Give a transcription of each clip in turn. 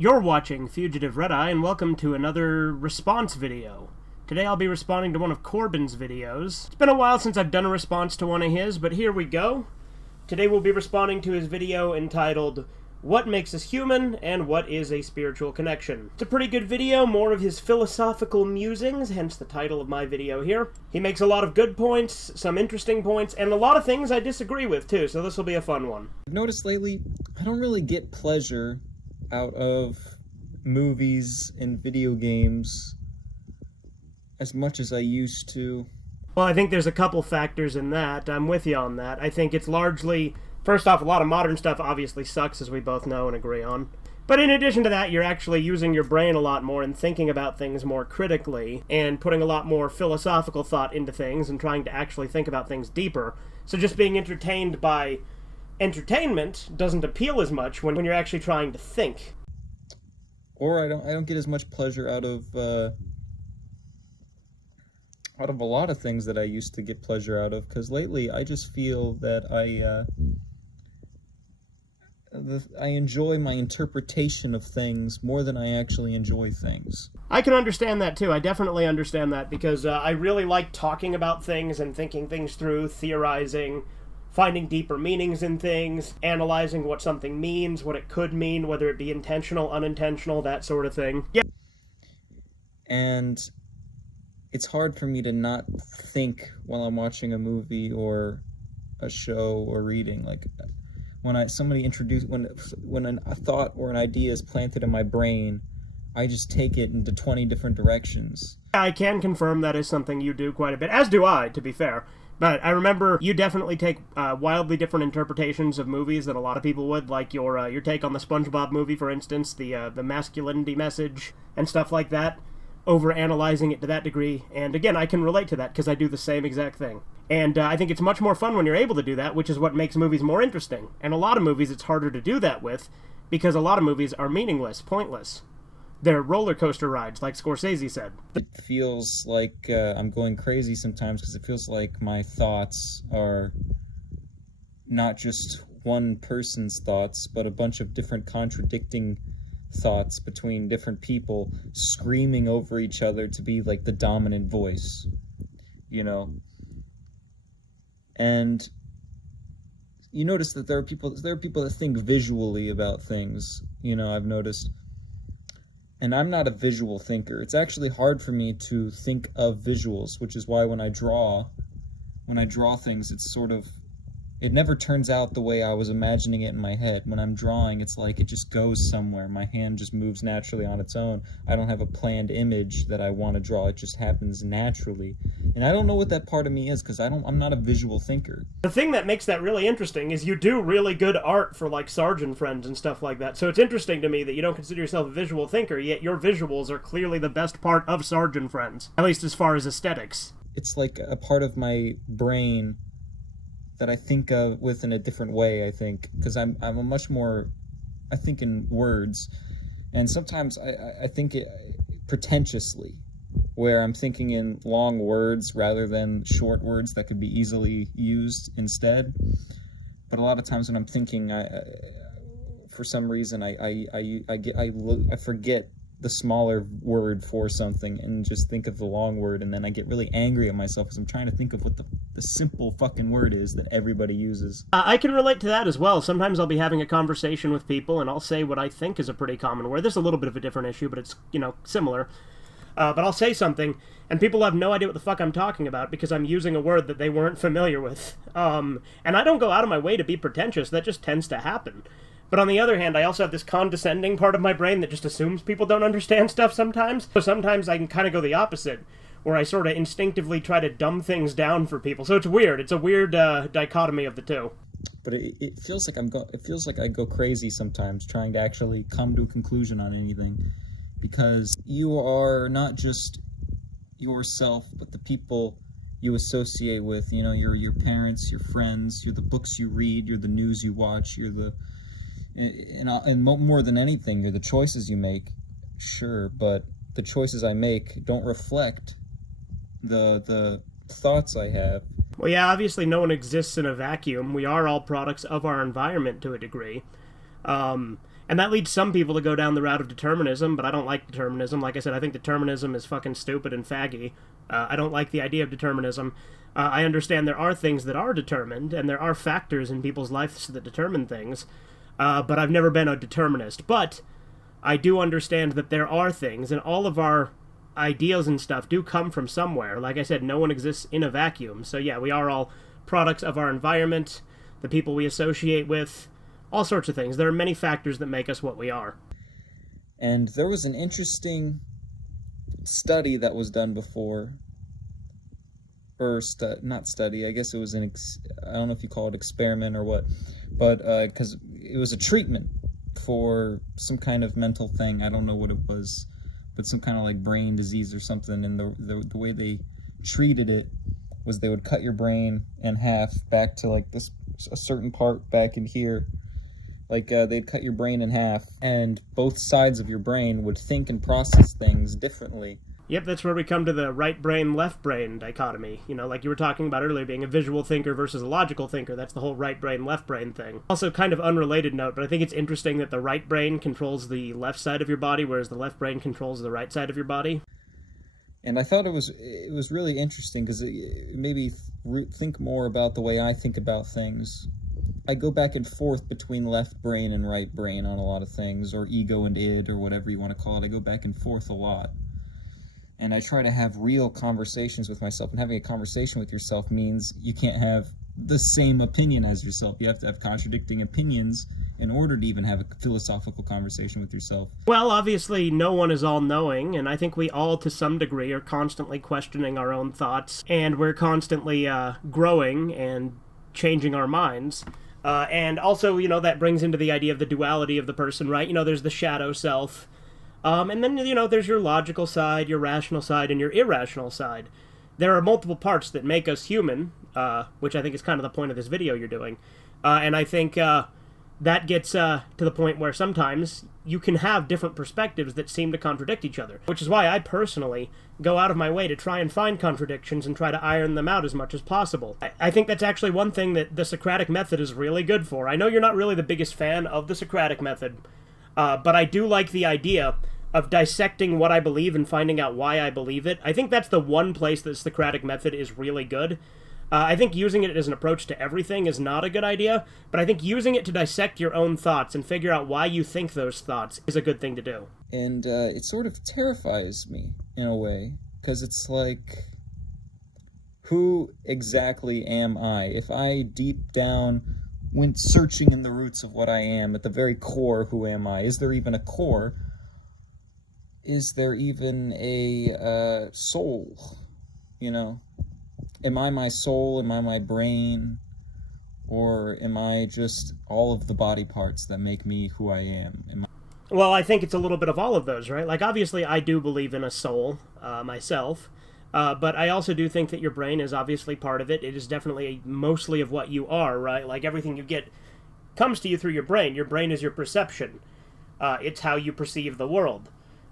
You're watching Fugitive Red-Eye, and welcome to another response video. Today I'll be responding to one of Corbins' videos. It's been a while since I've done a response to one of his, but here we go. Today we'll be responding to his video entitled, What Makes Us Human, and What is a Spiritual Connection? It's a pretty good video, more of his philosophical musings, hence the title of my video here. He makes a lot of good points, some interesting points, and a lot of things I disagree with too, so this will be a fun one. I've noticed lately, I don't really get pleasure out of movies and video games as much as I used to. Well, I think there's a couple factors in that. I'm with you on that. I think it's largely, first off, a lot of modern stuff obviously sucks, as we both know and agree on. But in addition to that, you're actually using your brain a lot more and thinking about things more critically and putting a lot more philosophical thought into things and trying to actually think about things deeper. So just being entertained by entertainment doesn't appeal as much when you're actually trying to think. Or I don't get as much pleasure out of a lot of things that I used to get pleasure out of, because lately I just feel that I enjoy my interpretation of things more than I actually enjoy things. I can understand that too. I definitely understand that because I really like talking about things and thinking things through, theorizing, finding deeper meanings in things, analyzing what something means, what it could mean, whether it be intentional, unintentional, that sort of thing. Yeah. And it's hard for me to not think while I'm watching a movie or a show or reading. Like when a thought or an idea is planted in my brain, I just take it into 20 different directions. I can confirm that is something you do quite a bit, as do I, to be fair. But I remember you definitely take wildly different interpretations of movies than a lot of people would, like your take on the SpongeBob movie, for instance, the masculinity message and stuff like that, over-analyzing it to that degree. And again, I can relate to that because I do the same exact thing. And I think it's much more fun when you're able to do that, which is what makes movies more interesting. And a lot of movies it's harder to do that with because a lot of movies are meaningless, pointless. They're roller coaster rides, like Scorsese said. It feels like I'm going crazy sometimes because it feels like my thoughts are not just one person's thoughts, but a bunch of different contradicting thoughts between different people screaming over each other to be like the dominant voice, you know? And you notice that there are people that think visually about things, you know, I've noticed. And I'm not a visual thinker. It's actually hard for me to think of visuals, which is why when I draw things, it's sort of, it never turns out the way I was imagining it in my head. When I'm drawing, it's like it just goes somewhere. My hand just moves naturally on its own. I don't have a planned image that I want to draw. It just happens naturally. And I don't know what that part of me is because I'm not a visual thinker. The thing that makes that really interesting is you do really good art for like Sergeant Friends and stuff like that. So it's interesting to me that you don't consider yourself a visual thinker, yet your visuals are clearly the best part of Sergeant Friends, at least as far as aesthetics. It's like a part of my brain that I think of with in a different way, I think, because I'm a much more, I think in words, and sometimes I think it pretentiously, where I'm thinking in long words rather than short words that could be easily used instead. But a lot of times when I'm thinking, for some reason, I forget the smaller word for something and just think of the long word, and then I get really angry at myself because I'm trying to think of what the simple fucking word is that everybody uses. I can relate to that as well. Sometimes I'll be having a conversation with people and I'll say what I think is a pretty common word. There's a little bit of a different issue, but it's, you know, similar. But I'll say something, and people have no idea what the fuck I'm talking about because I'm using a word that they weren't familiar with. And I don't go out of my way to be pretentious. That just tends to happen. But on the other hand, I also have this condescending part of my brain that just assumes people don't understand stuff sometimes. So sometimes I can kind of go the opposite, where I sort of instinctively try to dumb things down for people. So it's weird. It's a weird dichotomy of the two. But it feels like I go crazy sometimes trying to actually come to a conclusion on anything, because you are not just yourself, but the people you associate with. You know, your parents, your friends, you're the books you read, you're the news you watch, you're the and more than anything, you're the choices you make. Sure, but the choices I make don't reflect the thoughts I have. Well, yeah, obviously no one exists in a vacuum. We are all products of our environment to a degree. And that leads some people to go down the route of determinism, but I don't like determinism. Like I said, I think determinism is fucking stupid and faggy. I don't like the idea of determinism. I understand there are things that are determined, and there are factors in people's lives that determine things, but I've never been a determinist. But I do understand that there are things, and all of our ideas and stuff do come from somewhere. Like I said, no one exists in a vacuum. So yeah, we are all products of our environment, the people we associate with, all sorts of things. There are many factors that make us what we are. And there was an interesting study that was done before, or not study, I guess it was I don't know if you call it experiment or what, but because it was a treatment for some kind of mental thing. I don't know what it was, but some kind of like brain disease or something. And the way they treated it was they would cut your brain in half back to like this, a certain part back in here. Like they'd cut your brain in half, and both sides of your brain would think and process things differently. Yep, that's where we come to the right brain, left brain dichotomy. You know, like you were talking about earlier, being a visual thinker versus a logical thinker. That's the whole right brain, left brain thing. Also, kind of unrelated note, but I think it's interesting that the right brain controls the left side of your body, whereas the left brain controls the right side of your body. And I thought it was really interesting because it made me think more about the way I think about things. I go back and forth between left brain and right brain on a lot of things, or ego and id, or whatever you want to call it. I go back and forth a lot. And I try to have real conversations with myself. And having a conversation with yourself means you can't have the same opinion as yourself. You have to have contradicting opinions in order to even have a philosophical conversation with yourself. Well, obviously, no one is all-knowing, and I think we all, to some degree, are constantly questioning our own thoughts, and we're constantly growing and changing our minds. And also, you know, that brings into the idea of the duality of the person, right? You know, there's the shadow self, and then, you know, there's your logical side, your rational side, and your irrational side. There are multiple parts that make us human, which I think is kind of the point of this video you're doing. And I think that gets to the point where sometimes you can have different perspectives that seem to contradict each other, which is why I personally go out of my way to try and find contradictions and try to iron them out as much as possible. I think that's actually one thing that the Socratic method is really good for. I know you're not really the biggest fan of the Socratic method, but I do like the idea of dissecting what I believe and finding out why I believe it. I think that's the one place that the Socratic method is really good. I think using it as an approach to everything is not a good idea, but I think using it to dissect your own thoughts and figure out why you think those thoughts is a good thing to do. And it sort of terrifies me, in a way, because it's like, who exactly am I? If I deep down went searching in the roots of what I am, at the very core, who am I? Is there even a core? Is there even a soul, you know? Am I my soul? Am I my brain? Or am I just all of the body parts that make me who I am? Well, I think it's a little bit of all of those, right? Like, obviously, I do believe in a soul myself, but I also do think that your brain is obviously part of it. It is definitely mostly of what you are, right? Like, everything you get comes to you through your brain. Your brain is your perception. It's how you perceive the world.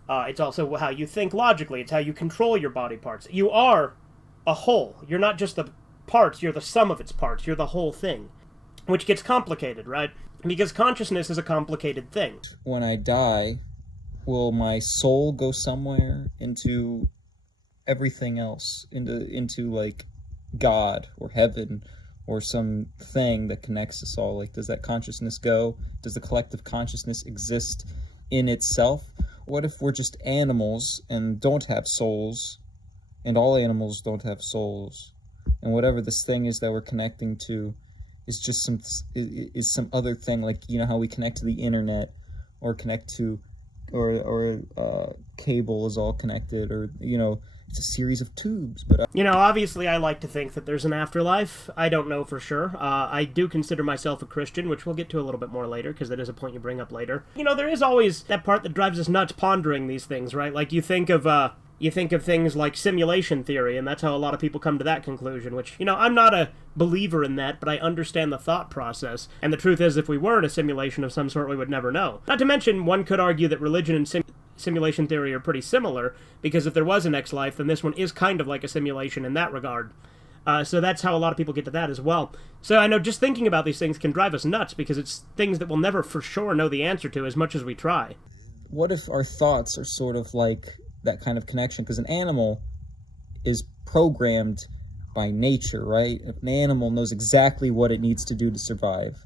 It's also how you think logically. It's how you control your body parts. You are a whole. You're not just the parts, you're the sum of its parts. You're the whole thing. Which gets complicated, right? Because consciousness is a complicated thing. When I die, will my soul go somewhere into everything else? Into like God or heaven or some thing that connects us all? Like, does that consciousness go? Does the collective consciousness exist in itself? What if we're just animals and don't have souls? And all animals don't have souls, and whatever this thing is that we're connecting to is just some other thing. Like, you know how we connect to the internet, or connect to, or cable is all connected, or, you know, it's a series of tubes. But you know, obviously, I like to think that there's an afterlife. I don't know for sure. I do consider myself a Christian, which we'll get to a little bit more later, because that is a point you bring up later. You know, there is always that part that drives us nuts pondering these things, right? Like, you think of things like simulation theory, and that's how a lot of people come to that conclusion, which, you know, I'm not a believer in that, but I understand the thought process. And the truth is, if we were in a simulation of some sort, we would never know. Not to mention, one could argue that religion and simulation theory are pretty similar, because if there was a next life, then this one is kind of like a simulation in that regard. So that's how a lot of people get to that as well. So I know just thinking about these things can drive us nuts because it's things that we'll never for sure know the answer to as much as we try. What if our thoughts are sort of like that kind of connection? Because an animal is programmed by nature, right? An animal knows exactly what it needs to do to survive.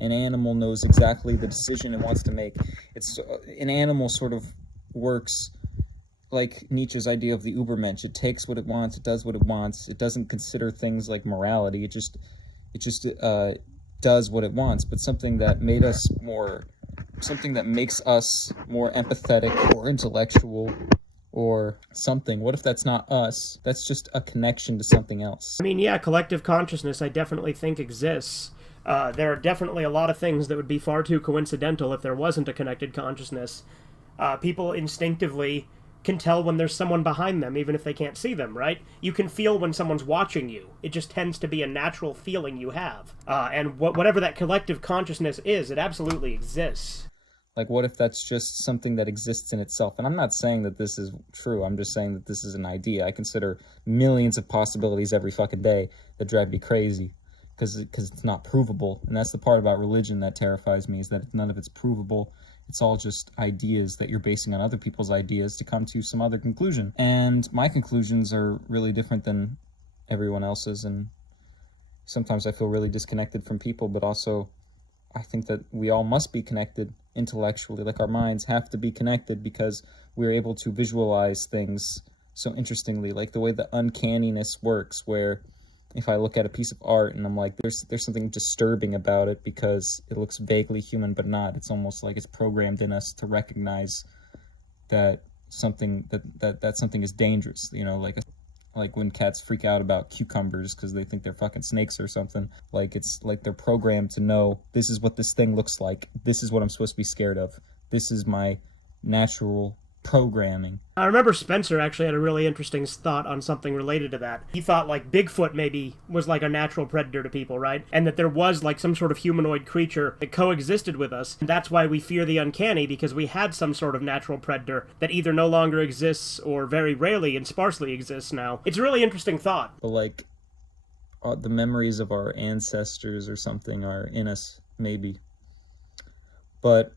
An animal knows exactly the decision it wants to make. It's an animal sort of works like Nietzsche's idea of the Übermensch. It takes what it wants, it does what it wants. It doesn't consider things like morality. It just does what it wants. But something that makes us more empathetic or intellectual or something. What if that's not us? That's just a connection to something else. I mean, yeah, collective consciousness I definitely think exists. There are definitely a lot of things that would be far too coincidental if there wasn't a connected consciousness. People instinctively can tell when there's someone behind them, even if they can't see them, right? You can feel when someone's watching you. It just tends to be a natural feeling you have. And whatever that collective consciousness is, it absolutely exists. Like, what if that's just something that exists in itself? And I'm not saying that this is true. I'm just saying that this is an idea. I consider millions of possibilities every fucking day that drive me crazy because it's not provable. And that's the part about religion that terrifies me, is that none of it's provable. It's all just ideas that you're basing on other people's ideas to come to some other conclusion. And my conclusions are really different than everyone else's. And sometimes I feel really disconnected from people, but also I think that we all must be connected intellectually. Like, our minds have to be connected because we're able to visualize things so interestingly, like the way the uncanniness works, where if I look at a piece of art and I'm like, there's something disturbing about it because it looks vaguely human but not. It's almost like it's programmed in us to recognize that something that something is dangerous. You know, like when cats freak out about cucumbers because they think they're fucking snakes or something. Like, it's like they're programmed to know, this is what this thing looks like. This is what I'm supposed to be scared of. This is my natural programming. I remember Spencer actually had a really interesting thought on something related to that. He thought like Bigfoot maybe was like a natural predator to people, right? And that there was like some sort of humanoid creature that coexisted with us. And that's why we fear the uncanny, because we had some sort of natural predator that either no longer exists or very rarely and sparsely exists now. It's a really interesting thought. But like, the memories of our ancestors or something are in us, maybe. But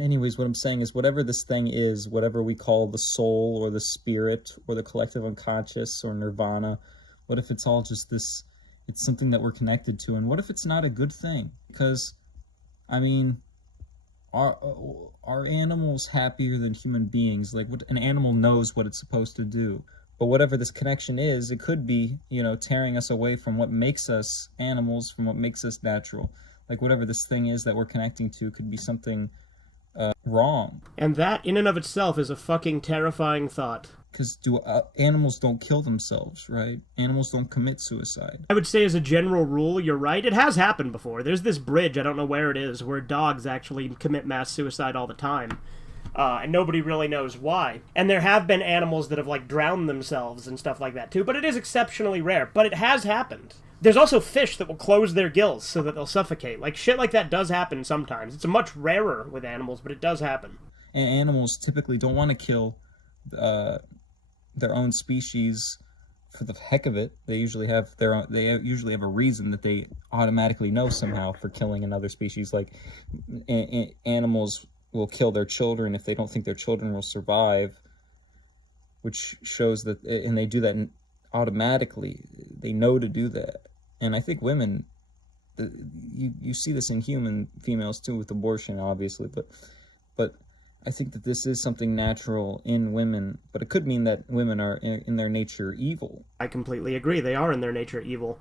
anyways, what I'm saying is, whatever this thing is, whatever we call the soul or the spirit or the collective unconscious or nirvana, what if it's all just this, it's something that we're connected to? And what if it's not a good thing? Because, I mean, are animals happier than human beings? Like, what, an animal knows what it's supposed to do. But whatever this connection is, it could be, you know, tearing us away from what makes us animals, from what makes us natural. Like, whatever this thing is that we're connecting to could be something wrong. And that in and of itself is a fucking terrifying thought. Because animals don't kill themselves, right? Animals don't commit suicide. I would say as a general rule, you're right. It has happened before. There's this bridge, I don't know where it is, where dogs actually commit mass suicide all the time. And nobody really knows why. And there have been animals that have like drowned themselves and stuff like that too, but it is exceptionally rare. But it has happened. There's also fish that will close their gills so that they'll suffocate. Like, shit like that does happen sometimes. It's much rarer with animals, but it does happen. And animals typically don't want to kill their own species for the heck of it. They usually have a reason that they automatically know somehow for killing another species. Like, animals will kill their children if they don't think their children will survive, which shows that, and they do that automatically. They know to do that. And I think women, you see this in human females too with abortion, obviously, but I think that this is something natural in women, but it could mean that women are in their nature evil. I completely agree. They are in their nature evil.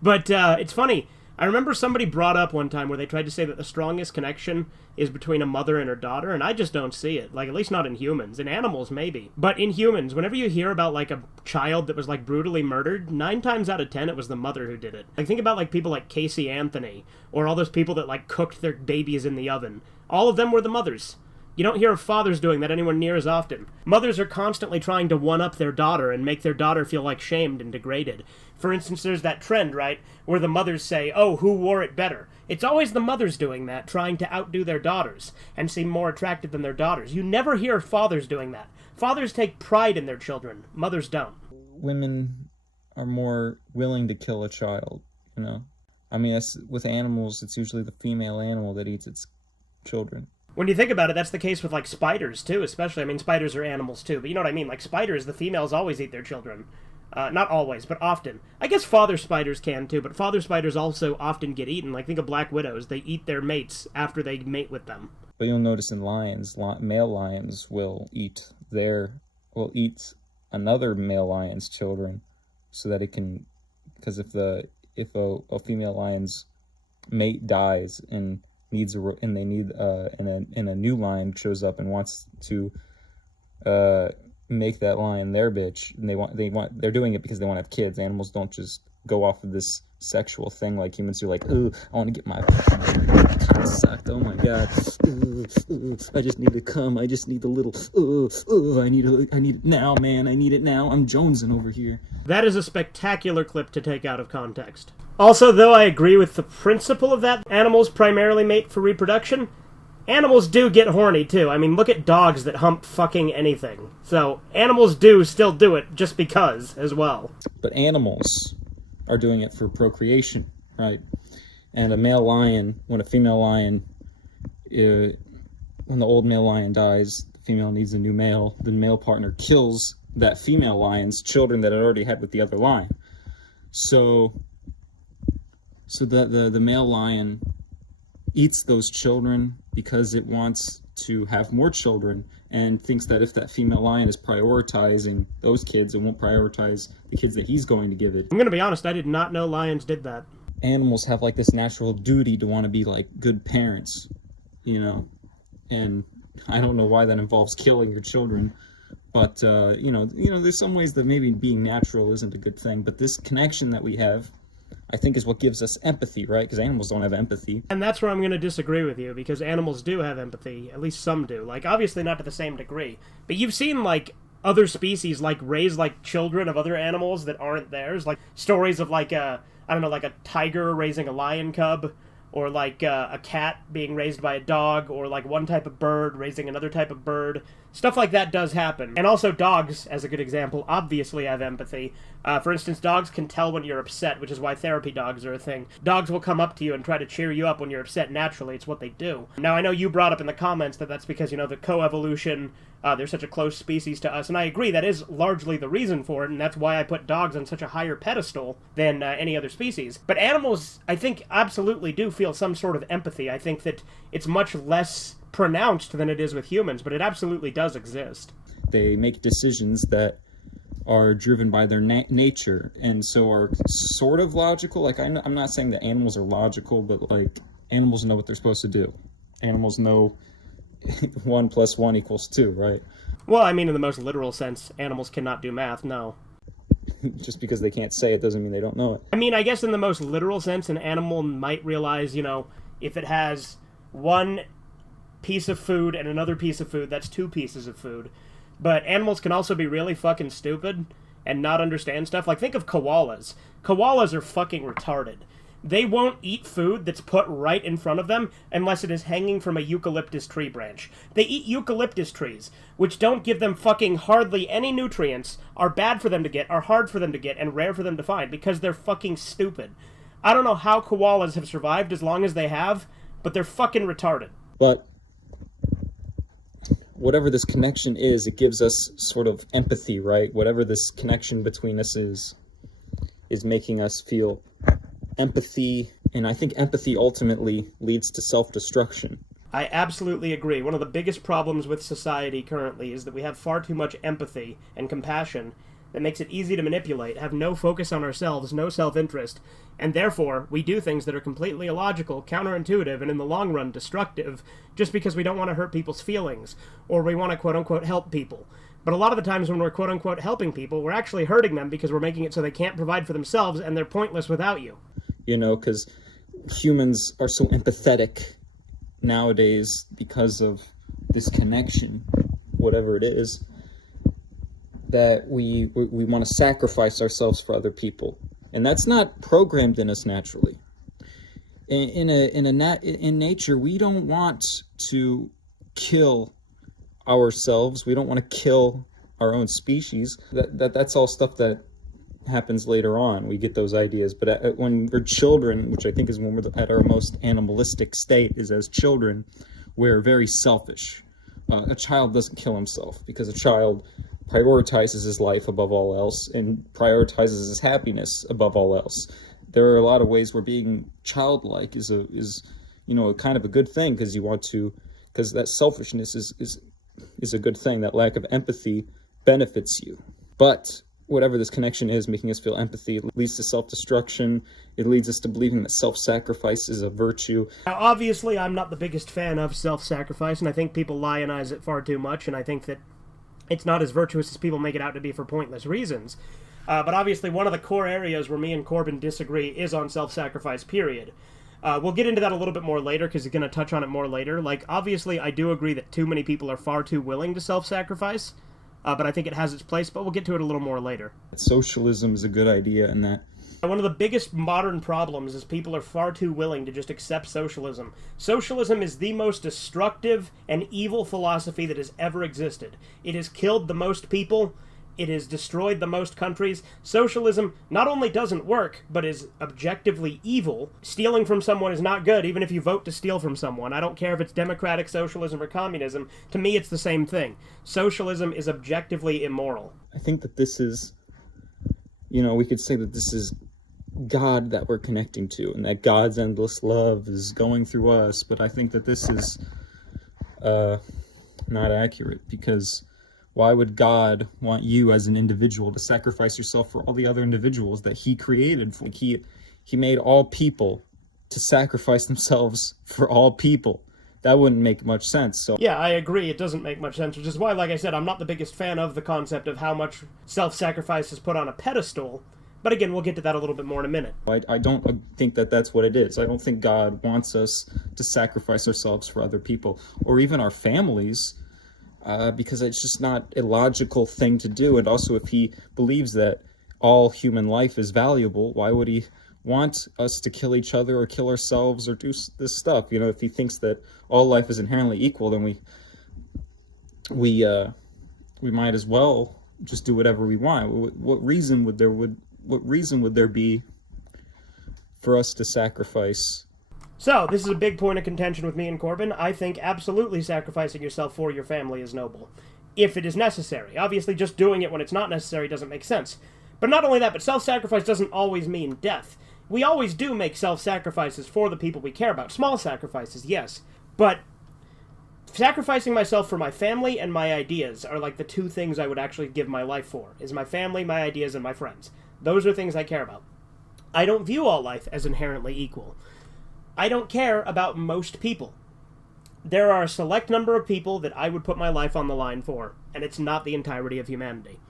But it's funny. I remember somebody brought up one time where they tried to say that the strongest connection is between a mother and her daughter, and I just don't see it. Like, at least not in humans. In animals, maybe. But in humans, whenever you hear about, like, a child that was, like, brutally murdered, 9 times out of 10 it was the mother who did it. Like, think about, like, people like Casey Anthony, or all those people that, like, cooked their babies in the oven. All of them were the mothers. You don't hear of fathers doing that anywhere near as often. Mothers are constantly trying to one-up their daughter and make their daughter feel, like, shamed and degraded. For instance, there's that trend, right, where the mothers say, oh, who wore it better? It's always the mothers doing that, trying to outdo their daughters and seem more attractive than their daughters. You never hear fathers doing that. Fathers take pride in their children. Mothers don't. Women are more willing to kill a child, you know? I mean, with animals, it's usually the female animal that eats its children. When you think about it, that's the case with like spiders too, especially. I mean, spiders are animals too, but you know what I mean? Like spiders, the females always eat their children. Not always, but often. I guess father spiders can too, but father spiders also often get eaten. Like think of black widows; they eat their mates after they mate with them. But you'll notice in lions, male lions will eat another male lion's children, so that it can, because if a female lion's mate dies and needs and a new lion shows up and wants to make that lion their bitch, and they're doing it because they want to have kids. Animals don't just go off of this sexual thing like humans do, like, ooh, I want to get my cock sucked, oh my god, ooh, I just need to come, I just need the little, I need it now, man, I need it now, I'm jonesing over here. That is a spectacular clip to take out of context. Also, though I agree with the principle of that, animals primarily mate for reproduction, animals do get horny too. I mean, look at dogs that hump fucking anything. So, animals do still do it just because, as well. But animals are doing it for procreation, right? And a male lion, when when the old male lion dies, the female needs a new male, the male partner kills that female lion's children that it already had with the other lion. So the male lion eats those children because it wants to have more children, and thinks that if that female lion is prioritizing those kids, it won't prioritize the kids that he's going to give it. I'm gonna be honest, I did not know lions did that. Animals have like this natural duty to want to be like good parents, you know, and I don't know why that involves killing your children, but you know, there's some ways that maybe being natural isn't a good thing, but this connection that we have, I think, is what gives us empathy, right? Because animals don't have empathy. And that's where I'm going to disagree with you, because animals do have empathy. At least some do. Like, obviously not to the same degree. But you've seen, like, other species, like, raise, like, children of other animals that aren't theirs. Like, stories of, like, I don't know, like a tiger raising a lion cub, or, like, a cat being raised by a dog, or, like, one type of bird raising another type of bird. Stuff like that does happen. And also dogs, as a good example, obviously have empathy. For instance, dogs can tell when you're upset, which is why therapy dogs are a thing. Dogs will come up to you and try to cheer you up when you're upset naturally. It's what they do. Now, I know you brought up in the comments that that's because, you know, the coevolution, they're such a close species to us, and I agree that is largely the reason for it, and that's why I put dogs on such a higher pedestal than any other species. But animals, I think, absolutely do feel some sort of empathy. I think that it's much less pronounced than it is with humans, but it absolutely does exist. They make decisions that are driven by their nature, and so are sort of logical. Like, I'm not saying that animals are logical, but like, animals know what they're supposed to do. Animals know 1 + 1 = 2, right? Well, I mean, in the most literal sense, animals cannot do math, no. Just because they can't say it doesn't mean they don't know it. I mean, I guess in the most literal sense, an animal might realize, you know, if it has one piece of food and another piece of food, that's 2 pieces of food. But animals can also be really fucking stupid and not understand stuff. Like, think of koalas. Koalas are fucking retarded. They won't eat food that's put right in front of them unless it is hanging from a eucalyptus tree branch. They eat eucalyptus trees, which don't give them fucking hardly any nutrients, are bad for them to get, are hard for them to get, and rare for them to find, because they're fucking stupid. I don't know how koalas have survived as long as they have, but they're fucking retarded. But whatever this connection is, it gives us sort of empathy, right? Whatever this connection between us is making us feel empathy, and I think empathy ultimately leads to self-destruction. I absolutely agree. One of the biggest problems with society currently is that we have far too much empathy and compassion that makes it easy to manipulate, have no focus on ourselves, no self-interest, and therefore we do things that are completely illogical, counterintuitive, and in the long run destructive, just because we don't want to hurt people's feelings, or we want to quote-unquote help people. But a lot of the times when we're quote-unquote helping people, we're actually hurting them because we're making it so they can't provide for themselves and they're pointless without you. You know, because humans are so empathetic nowadays because of this connection, whatever it is, that we want to sacrifice ourselves for other people, and that's not programmed in us naturally. In nature, we don't want to kill ourselves. We don't want to kill our own species. That's all stuff that happens later on. We get those ideas, but when we're children, which I think is when we're at our most animalistic state, is as children, we're very selfish. A child doesn't kill himself because a child prioritizes his life above all else and prioritizes his happiness above all else. There are a lot of ways where being childlike is a kind of a good thing, because that selfishness is a good thing. That lack of empathy benefits you. But whatever this connection is, making us feel empathy, it leads to self-destruction. It leads us to believing that self-sacrifice is a virtue. Now, obviously, I'm not the biggest fan of self-sacrifice, and I think people lionize it far too much, and I think that it's not as virtuous as people make it out to be for pointless reasons. But obviously, one of the core areas where me and Corbin disagree is on self-sacrifice, period. We'll get into that a little bit more later, because he's going to touch on it more later. Like, obviously, I do agree that too many people are far too willing to self-sacrifice, but I think it has its place, but we'll get to it a little more later. Socialism is a good idea in that. One of the biggest modern problems is people are far too willing to just accept socialism. Socialism is the most destructive and evil philosophy that has ever existed. It has killed the most people. It has destroyed the most countries. Socialism not only doesn't work, but is objectively evil. Stealing from someone is not good, even if you vote to steal from someone. I don't care if it's democratic socialism or communism. To me, it's the same thing. Socialism is objectively immoral. I think that this is, we could say that this is God that we're connecting to, and that God's endless love is going through us. But I think that this is not accurate, because why would God want you as an individual to sacrifice yourself for all the other individuals that he created? He made all people to sacrifice themselves for all people. That wouldn't make much sense. So yeah, I agree. It doesn't make much sense, which is why, like I said, I'm not the biggest fan of the concept of how much self-sacrifice is put on a pedestal. But again, we'll get to that a little bit more in a minute. I don't think that that's what it is. I don't think God wants us to sacrifice ourselves for other people, or even our families, because it's just not a logical thing to do. And also, if he believes that all human life is valuable, why would he want us to kill each other or kill ourselves or do this stuff? If he thinks that all life is inherently equal, then we might as well just do whatever we want. What reason would there be for us to sacrifice? So, this is a big point of contention with me and Corbin. I think absolutely sacrificing yourself for your family is noble, if it is necessary. Obviously, just doing it when it's not necessary doesn't make sense. But not only that, but self-sacrifice doesn't always mean death. We always do make self-sacrifices for the people we care about. Small sacrifices, yes. But sacrificing myself for my family and my ideas are like the two things I would actually give my life for, is my family, my ideas, and my friends. Those are things I care about. I don't view all life as inherently equal. I don't care about most people. There are a select number of people that I would put my life on the line for, and it's not the entirety of humanity.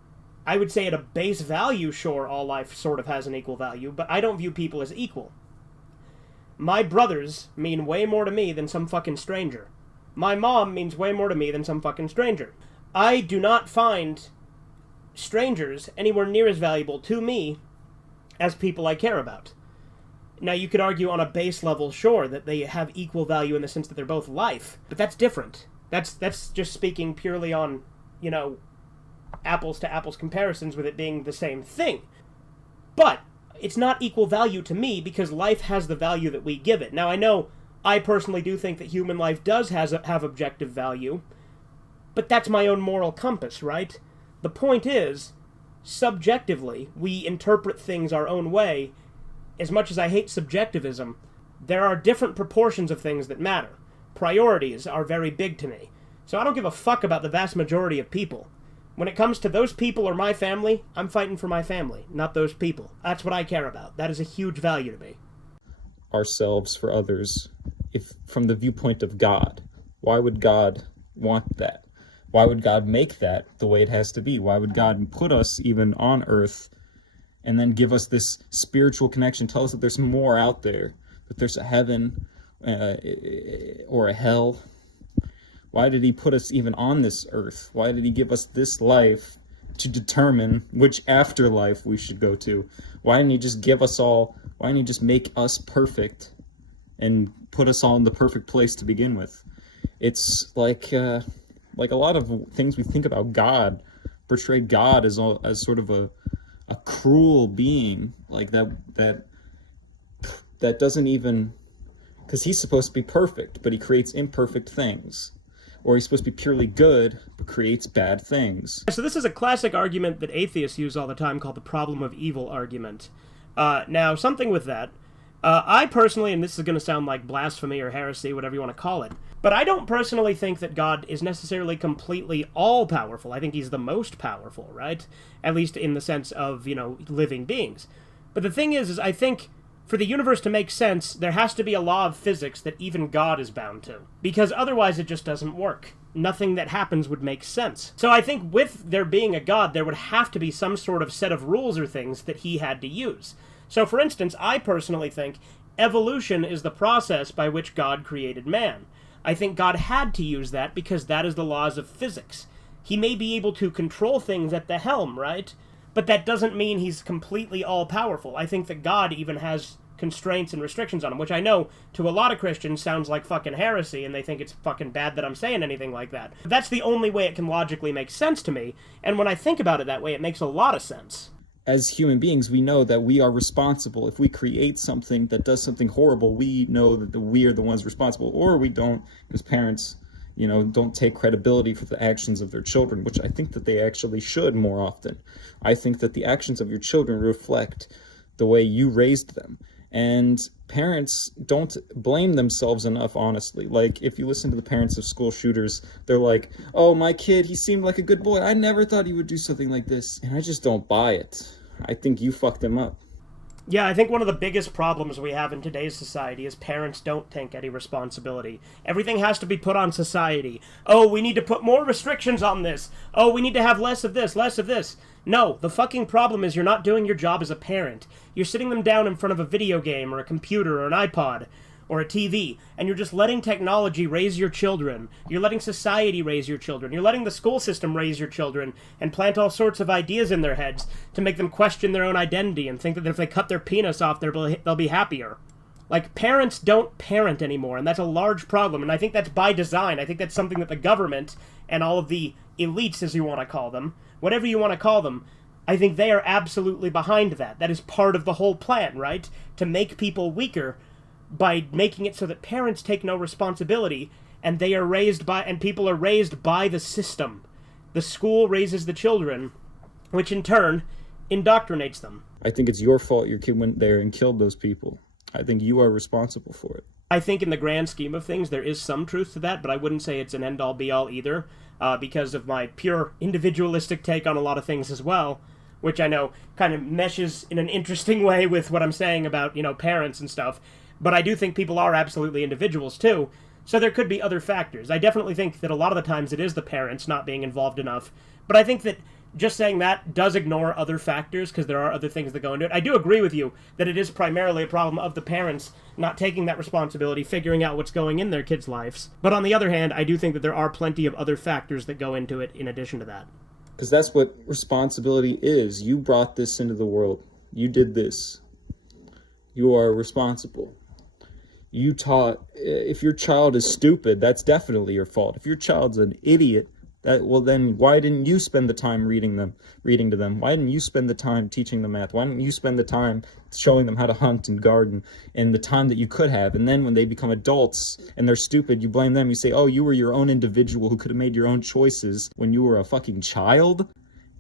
I would say at a base value, sure, all life sort of has an equal value, but I don't view people as equal. My brothers mean way more to me than some fucking stranger. My mom means way more to me than some fucking stranger. I do not find strangers anywhere near as valuable to me as people I care about. Now, you could argue on a base level, sure, that they have equal value in the sense that they're both life, but that's different. That's just speaking purely on, apples to apples comparisons with it being the same thing. But it's not equal value to me because life has the value that we give it. Now, I know I personally do think that human life does have objective value, but that's my own moral compass, right? The point is, subjectively, we interpret things our own way. As much as I hate subjectivism, there are different proportions of things that matter. Priorities are very big to me. So I don't give a fuck about the vast majority of people. When it comes to those people or my family, I'm fighting for my family, not those people. That's what I care about. That is a huge value to me. Ourselves for others, if from the viewpoint of God. Why would God want that? Why would God make that the way it has to be? Why would God put us even on earth and then give us this spiritual connection, tell us that there's more out there, that there's a heaven or a hell? Why did he put us even on this earth? Why did he give us this life to determine which afterlife we should go to? Why didn't he just give us all, why didn't he just make us perfect and put us all in the perfect place to begin with? It's like a lot of things we think about God, portray God as sort of a a cruel being like that doesn't even, because he's supposed to be perfect, but he creates imperfect things. Or he's supposed to be purely good, but creates bad things. So this is a classic argument that atheists use all the time called the problem of evil argument. Now, something with that. I personally, and this is going to sound like blasphemy or heresy, whatever you want to call it, but I don't personally think that God is necessarily completely all-powerful. I think he's the most powerful, right? At least in the sense of, living beings. But the thing is I think for the universe to make sense, there has to be a law of physics that even God is bound to. Because otherwise it just doesn't work. Nothing that happens would make sense. So I think with there being a God, there would have to be some sort of set of rules or things that he had to use. So for instance, I personally think evolution is the process by which God created man. I think God had to use that because that is the laws of physics. He may be able to control things at the helm, right? But that doesn't mean he's completely all-powerful. I think that God even has constraints and restrictions on him, which I know to a lot of Christians sounds like fucking heresy, and they think it's fucking bad that I'm saying anything like that. But that's the only way it can logically make sense to me, and when I think about it that way, it makes a lot of sense. As human beings, we know that we are responsible. If we create something that does something horrible, we know that we are the ones responsible, or we don't, because parents don't take credibility for the actions of their children, which I think that they actually should more often. I think that the actions of your children reflect the way you raised them. And parents don't blame themselves enough, honestly. Like, if you listen to the parents of school shooters, they're like, oh, my kid, he seemed like a good boy. I never thought he would do something like this. And I just don't buy it. I think you fucked him up. Yeah, I think one of the biggest problems we have in today's society is parents don't take any responsibility. Everything has to be put on society. Oh, we need to put more restrictions on this. Oh, we need to have less of this, less of this. No, the fucking problem is you're not doing your job as a parent. You're sitting them down in front of a video game or a computer or an iPod or a TV, and you're just letting technology raise your children. You're letting society raise your children. You're letting the school system raise your children and plant all sorts of ideas in their heads to make them question their own identity and think that if they cut their penis off, they'll be happier. Like, parents don't parent anymore, and that's a large problem, and I think that's by design. I think that's something that the government and all of the elites, as you want to call them, whatever you want to call them, I think they are absolutely behind that. That is part of the whole plan, right? To make people weaker by making it so that parents take no responsibility and they are raised by, and people are raised by the system. The school raises the children, which in turn indoctrinates them. I think it's your fault your kid went there and killed those people. I think you are responsible for it. I think in the grand scheme of things, there is some truth to that, but I wouldn't say it's an end-all be-all either, because of my pure individualistic take on a lot of things as well, which I know kind of meshes in an interesting way with what I'm saying about, parents and stuff. But I do think people are absolutely individuals, too, so there could be other factors. I definitely think that a lot of the times it is the parents not being involved enough, but I think that just saying that does ignore other factors, because there are other things that go into it. I do agree with you that it is primarily a problem of the parents not taking that responsibility, figuring out what's going in their kids' lives. But on the other hand, I do think that there are plenty of other factors that go into it in addition to that. Because that's what responsibility is. You brought this into the world. You did this. You are responsible. You taught, if your child is stupid, that's definitely your fault. If your child's an idiot, then why didn't you spend the time reading to them? Why didn't you spend the time teaching them math? Why didn't you spend the time showing them how to hunt and garden, and the time that you could have? And then when they become adults and they're stupid, you blame them. You say, oh, you were your own individual who could have made your own choices when you were a fucking child.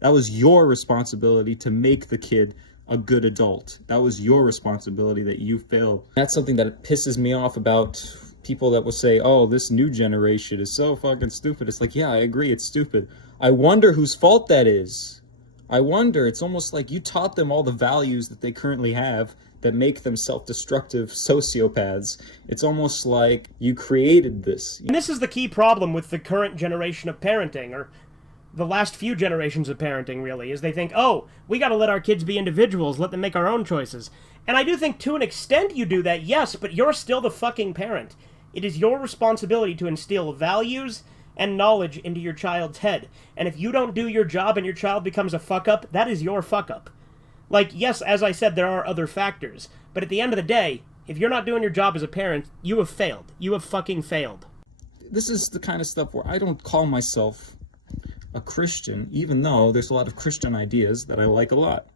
That was your responsibility to make the kid a good adult. That was your responsibility that you failed. That's something that pisses me off about people that will say, oh, this new generation is so fucking stupid. It's like, yeah, I agree, it's stupid. I wonder whose fault that is. I wonder. It's almost like you taught them all the values that they currently have that make them self-destructive sociopaths. It's almost like you created this. And this is the key problem with the current generation of parenting, or the last few generations of parenting, really, is they think, oh, we gotta let our kids be individuals, let them make our own choices. And I do think to an extent you do that, yes, but you're still the fucking parent. It is your responsibility to instill values and knowledge into your child's head. And if you don't do your job and your child becomes a fuck-up, that is your fuck-up. Like, yes, as I said, there are other factors, but at the end of the day, if you're not doing your job as a parent, you have failed. You have fucking failed. This is the kind of stuff where I don't call myself a Christian, even though there's a lot of Christian ideas that I like a lot.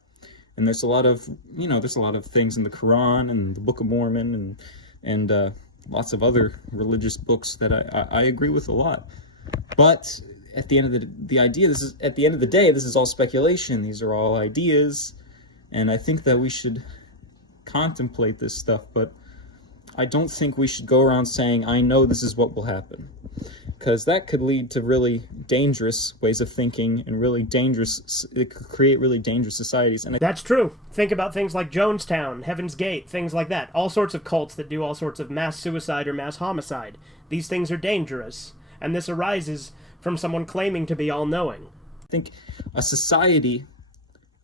And there's a lot of, there's a lot of things in the Quran and the Book of Mormon and lots of other religious books that I agree with a lot. But at the end of at the end of the day, this is all speculation. These are all ideas, and I think that we should contemplate this stuff, but I don't think we should go around saying, I know this is what will happen, because that could lead to really dangerous ways of thinking and it could create really dangerous societies. And that's true. Think about things like Jonestown, Heaven's Gate, things like that. All sorts of cults that do all sorts of mass suicide or mass homicide. These things are dangerous, and this arises from someone claiming to be all-knowing. I think a society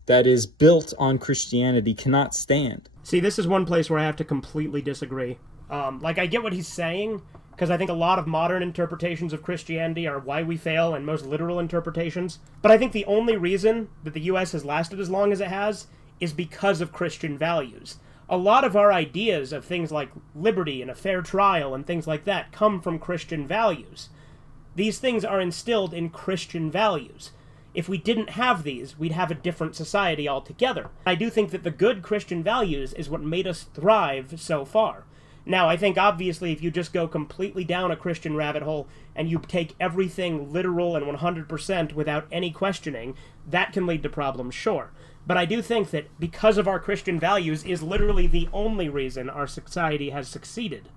that is built on Christianity cannot stand. See, this is one place where I have to completely disagree. I get what he's saying, because I think a lot of modern interpretations of Christianity are why we fail and most literal interpretations. But I think the only reason that the U.S. has lasted as long as it has is because of Christian values. A lot of our ideas of things like liberty and a fair trial and things like that come from Christian values. These things are instilled in Christian values. If we didn't have these, we'd have a different society altogether. I do think that the good Christian values is what made us thrive so far. Now, I think obviously if you just go completely down a Christian rabbit hole and you take everything literal and 100% without any questioning, that can lead to problems, sure. But I do think that because of our Christian values is literally the only reason our society has succeeded.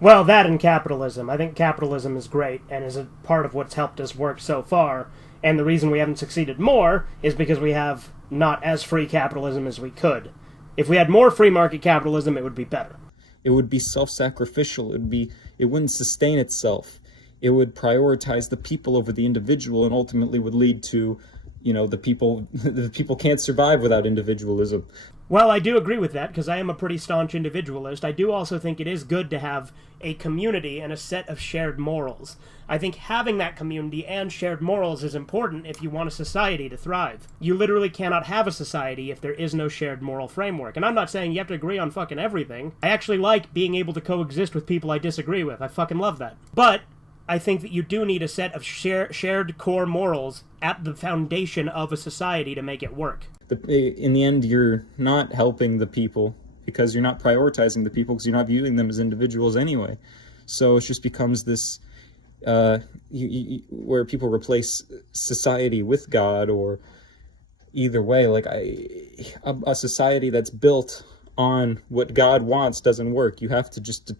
Well, that and capitalism. I think capitalism is great and is a part of what's helped us work so far. And the reason we haven't succeeded more is because we have not as free capitalism as we could. If we had more free market capitalism, it would be better. It would be self-sacrificial. It wouldn't sustain itself. It would prioritize the people over the individual, and ultimately would lead to, the people can't survive without individualism. Well, I do agree with that, because I am a pretty staunch individualist. I do also think it is good to have a community and a set of shared morals. I think having that community and shared morals is important if you want a society to thrive. You literally cannot have a society if there is no shared moral framework. And I'm not saying you have to agree on fucking everything. I actually like being able to coexist with people I disagree with. I fucking love that. But I think that you do need a set of shared core morals at the foundation of a society to make it work. In the end, you're not helping the people because you're not prioritizing the people, because you're not viewing them as individuals anyway. So it just becomes this where people replace society with God, or either way, a society that's built on what God wants doesn't work. You have to just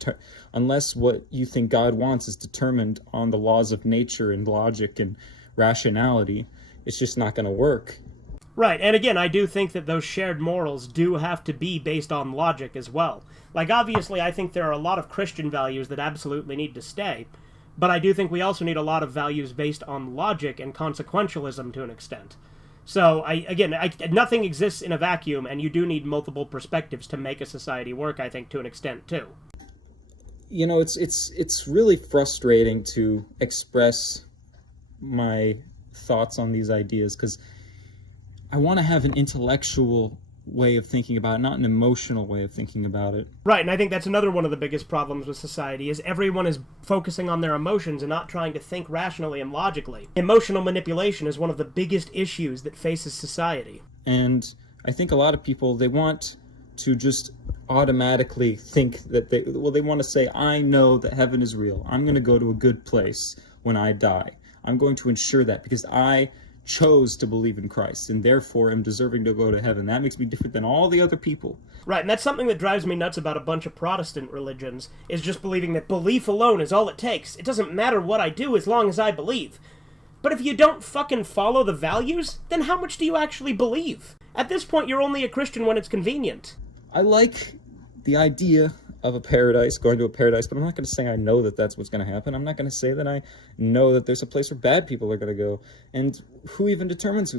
unless what you think God wants is determined on the laws of nature and logic and rationality, it's just not going to work. Right, and again, I do think that those shared morals do have to be based on logic as well. Obviously, I think there are a lot of Christian values that absolutely need to stay, but I do think we also need a lot of values based on logic and consequentialism to an extent. So, nothing exists in a vacuum, and you do need multiple perspectives to make a society work, I think, to an extent, too. It's really frustrating to express my thoughts on these ideas, because I want to have an intellectual way of thinking about it, not an emotional way of thinking about it. Right, and I think that's another one of the biggest problems with society, is everyone is focusing on their emotions and not trying to think rationally and logically. Emotional manipulation is one of the biggest issues that faces society. And I think a lot of people, they want to just automatically think that they want to say, I know that heaven is real. I'm going to go to a good place when I die. I'm going to ensure that because I chose to believe in Christ and therefore am deserving to go to heaven. That makes me different than all the other people. Right, and that's something that drives me nuts about a bunch of Protestant religions, is just believing that belief alone is all it takes. It doesn't matter what I do as long as I believe. But if you don't fucking follow the values, then how much do you actually believe? At this point, you're only a Christian when it's convenient. I like the idea of a paradise, going to a paradise, but I'm not going to say I know that that's what's going to happen. I'm not going to say that I know that there's a place where bad people are going to go. And who even determines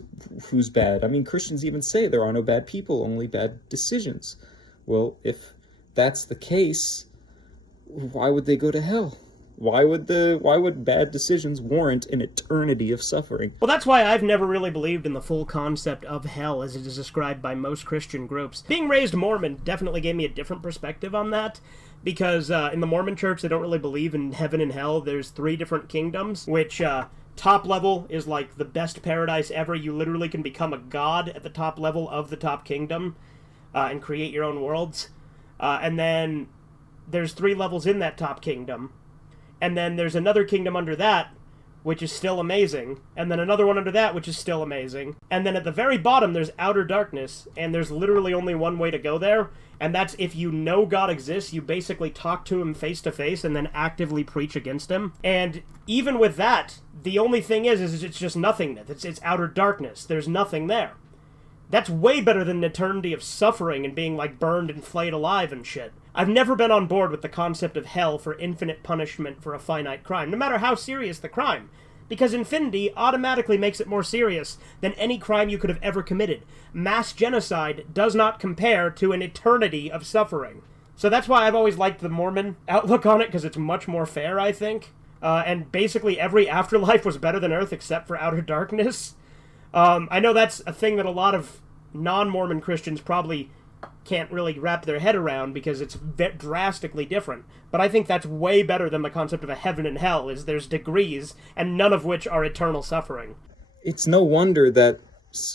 who's bad? I mean, Christians even say there are no bad people, only bad decisions. Well, if that's the case, why would they go to hell? Why would bad decisions warrant an eternity of suffering? Well, that's why I've never really believed in the full concept of hell as it is described by most Christian groups. Being raised Mormon definitely gave me a different perspective on that, because in the Mormon church they don't really believe in heaven and hell. There's 3 different kingdoms, which to top level is like the best paradise ever. You literally can become a god at the top level of the top kingdom and create your own worlds. And then there's 3 levels in that top kingdom. And then there's another kingdom under that, which is still amazing. And then another one under that, which is still amazing. And then at the very bottom, there's outer darkness. And there's literally only one way to go there. And that's if you know God exists, you basically talk to him face to face and then actively preach against him. And even with that, the only thing is it's just nothingness. It's outer darkness. There's nothing there. That's way better than an eternity of suffering and being, like, burned and flayed alive and shit. I've never been on board with the concept of hell for infinite punishment for a finite crime, no matter how serious the crime. Because infinity automatically makes it more serious than any crime you could have ever committed. Mass genocide does not compare to an eternity of suffering. So that's why I've always liked the Mormon outlook on it, because it's much more fair, I think. And basically every afterlife was better than Earth except for outer darkness. I know that's a thing that a lot of non-Mormon Christians probably can't really wrap their head around because it's drastically different. But I think that's way better than the concept of a heaven and hell, is there's degrees, and none of which are eternal suffering. It's no wonder that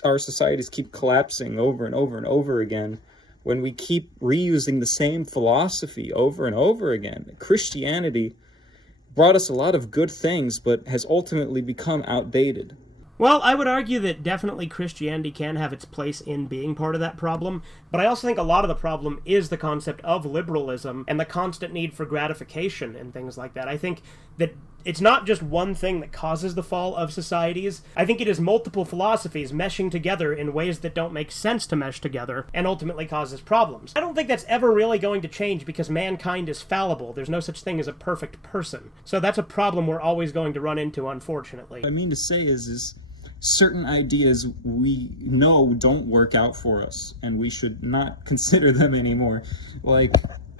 our societies keep collapsing over and over and over again when we keep reusing the same philosophy over and over again. Christianity brought us a lot of good things, but has ultimately become outdated. Well, I would argue that definitely Christianity can have its place in being part of that problem, but I also think a lot of the problem is the concept of liberalism and the constant need for gratification and things like that. I think that it's not just one thing that causes the fall of societies. I think it is multiple philosophies meshing together in ways that don't make sense to mesh together and ultimately causes problems. I don't think that's ever really going to change because mankind is fallible. There's no such thing as a perfect person. So that's a problem we're always going to run into, unfortunately. What I mean to say is certain ideas we know don't work out for us, and we should not consider them anymore. Like,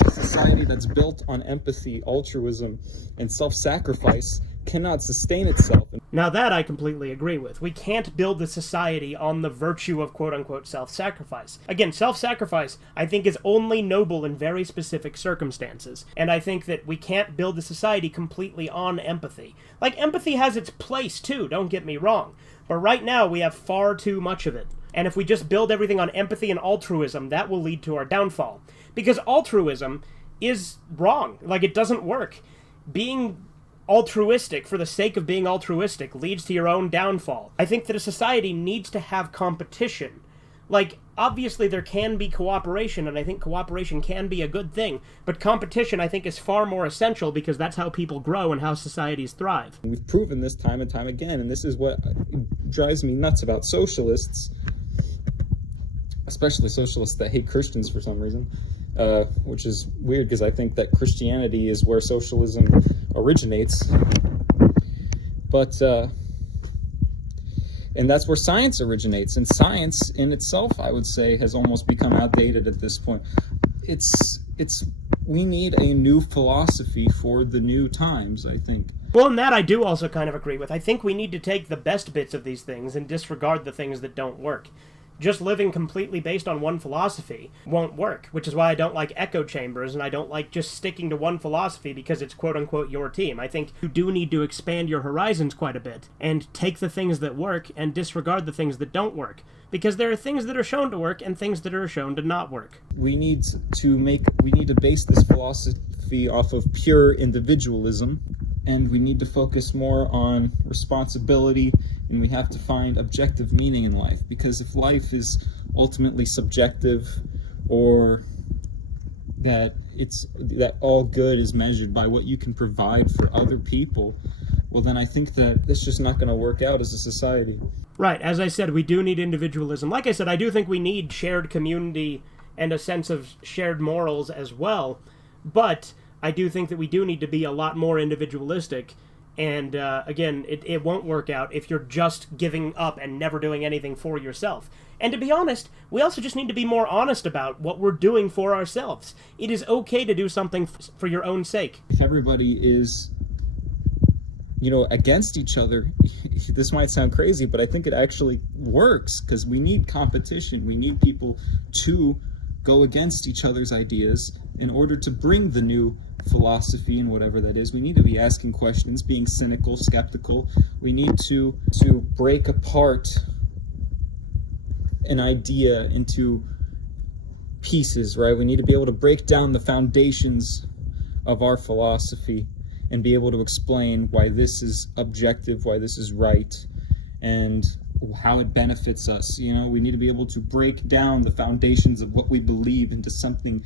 a society that's built on empathy, altruism, and self-sacrifice cannot sustain itself. Now that I completely agree with. We can't build the society on the virtue of quote-unquote self-sacrifice. Again, self-sacrifice, I think, is only noble in very specific circumstances. And I think that we can't build the society completely on empathy. Like, empathy has its place too, don't get me wrong. But right now, we have far too much of it. And if we just build everything on empathy and altruism, that will lead to our downfall. Because altruism is wrong. Like, it doesn't work. Being altruistic for the sake of being altruistic leads to your own downfall. I think that a society needs to have competition. Like, obviously there can be cooperation, and I think cooperation can be a good thing, but competition, I think, is far more essential because that's how people grow and how societies thrive. We've proven this time and time again, and this is what drives me nuts about socialists, especially socialists that hate Christians for some reason, which is weird because I think that Christianity is where socialism originates. But and that's where science originates. And science in itself, I would say, has almost become outdated at this point. We need a new philosophy for the new times, I think. Well, and that I do also kind of agree with. I think we need to take the best bits of these things and disregard the things that don't work. Just living completely based on one philosophy won't work, which is why I don't like echo chambers, and I don't like just sticking to one philosophy because it's quote-unquote your team. I think you do need to expand your horizons quite a bit, and take the things that work and disregard the things that don't work, because there are things that are shown to work and things that are shown to not work. We need to base this philosophy off of pure individualism, and we need to focus more on responsibility, and we have to find objective meaning in life, because if life is ultimately subjective, or that all good is measured by what you can provide for other people, well, then I think that it's just not going to work out as a society. Right, as I said, we do need individualism. Like I said, I do think we need shared community and a sense of shared morals as well, but I do think that we do need to be a lot more individualistic. And again, it won't work out if you're just giving up and never doing anything for yourself. And to be honest, we also just need to be more honest about what we're doing for ourselves. It is okay to do something for your own sake. If everybody is, against each other, this might sound crazy, but I think it actually works, because we need competition. We need people to go against each other's ideas in order to bring the new philosophy and whatever that is. We need to be asking questions, being cynical, skeptical. We need to break apart an idea into pieces, right? We need to be able to break down the foundations of our philosophy and be able to explain why this is objective, why this is right, and how it benefits us. You know, we need to be able to break down the foundations of what we believe into something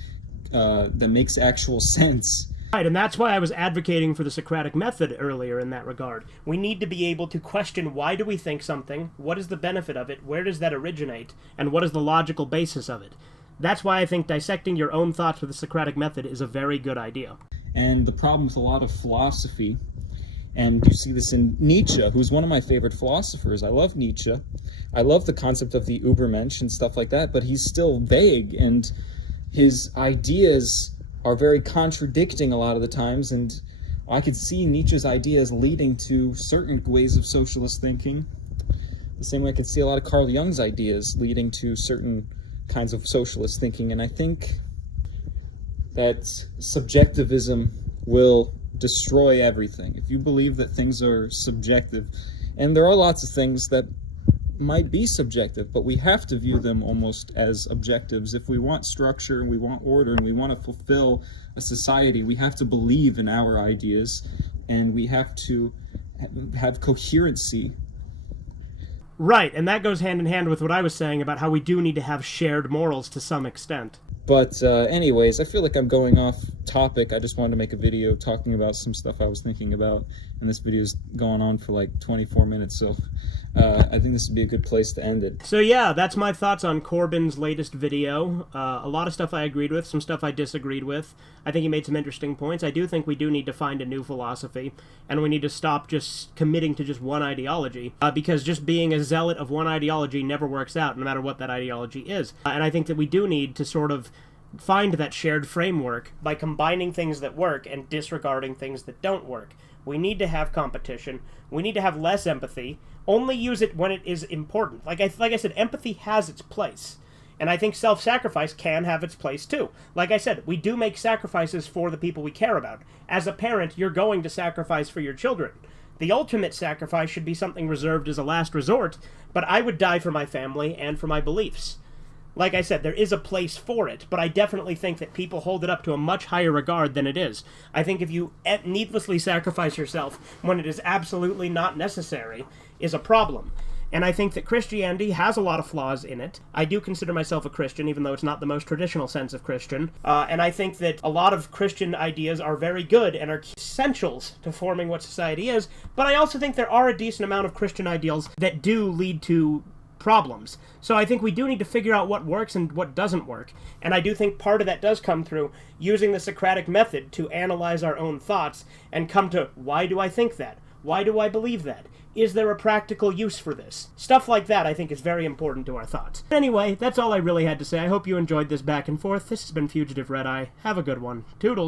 that makes actual sense. Right, and that's why I was advocating for the Socratic method earlier in that regard. We need to be able to question, why do we think something, what is the benefit of it, where does that originate, and what is the logical basis of it. That's why I think dissecting your own thoughts with the Socratic method is a very good idea. And the problem with a lot of philosophy, and you see this in Nietzsche, who's one of my favorite philosophers. I love Nietzsche. I love the concept of the Übermensch and stuff like that, but he's still vague, and his ideas are very contradicting a lot of the times, and I could see Nietzsche's ideas leading to certain ways of socialist thinking, the same way I could see a lot of Carl Jung's ideas leading to certain kinds of socialist thinking. And I think that subjectivism will destroy everything. If you believe that things are subjective, and there are lots of things that might be subjective, but we have to view them almost as objectives. If we want structure and we want order and we want to fulfill a society, we have to believe in our ideas, and we have to have coherency. Right, and that goes hand in hand with what I was saying about how we do need to have shared morals to some extent. But anyways, I feel like I'm going off topic. I just wanted to make a video talking about some stuff I was thinking about, and this video's going on for like 24 minutes, so I think this would be a good place to end it. So yeah, that's my thoughts on Corbin's latest video. A lot of stuff I agreed with, some stuff I disagreed with. I think he made some interesting points. I do think we do need to find a new philosophy, and we need to stop just committing to just one ideology, because just being a zealot of one ideology never works out, no matter what that ideology is. And I think that we do need to sort of find that shared framework by combining things that work and disregarding things that don't work. We need to have competition. We need to have less empathy. Only use it when it is important. Like I said, empathy has its place. And I think self-sacrifice can have its place too. Like I said, we do make sacrifices for the people we care about. As a parent, you're going to sacrifice for your children. The ultimate sacrifice should be something reserved as a last resort, but I would die for my family and for my beliefs. Like I said, there is a place for it, but I definitely think that people hold it up to a much higher regard than it is. I think if you needlessly sacrifice yourself when it is absolutely not necessary is a problem. And I think that Christianity has a lot of flaws in it. I do consider myself a Christian, even though it's not the most traditional sense of Christian. And I think that a lot of Christian ideas are very good and are essentials to forming what society is. But I also think there are a decent amount of Christian ideals that do lead to problems. So I think we do need to figure out what works and what doesn't work. And I do think part of that does come through using the Socratic method to analyze our own thoughts and come to, why do I think that? Why do I believe that? Is there a practical use for this? Stuff like that I think is very important to our thoughts. Anyway, that's all I really had to say. I hope you enjoyed this back and forth. This has been Fugitive Red Eye. Have a good one. Toodles.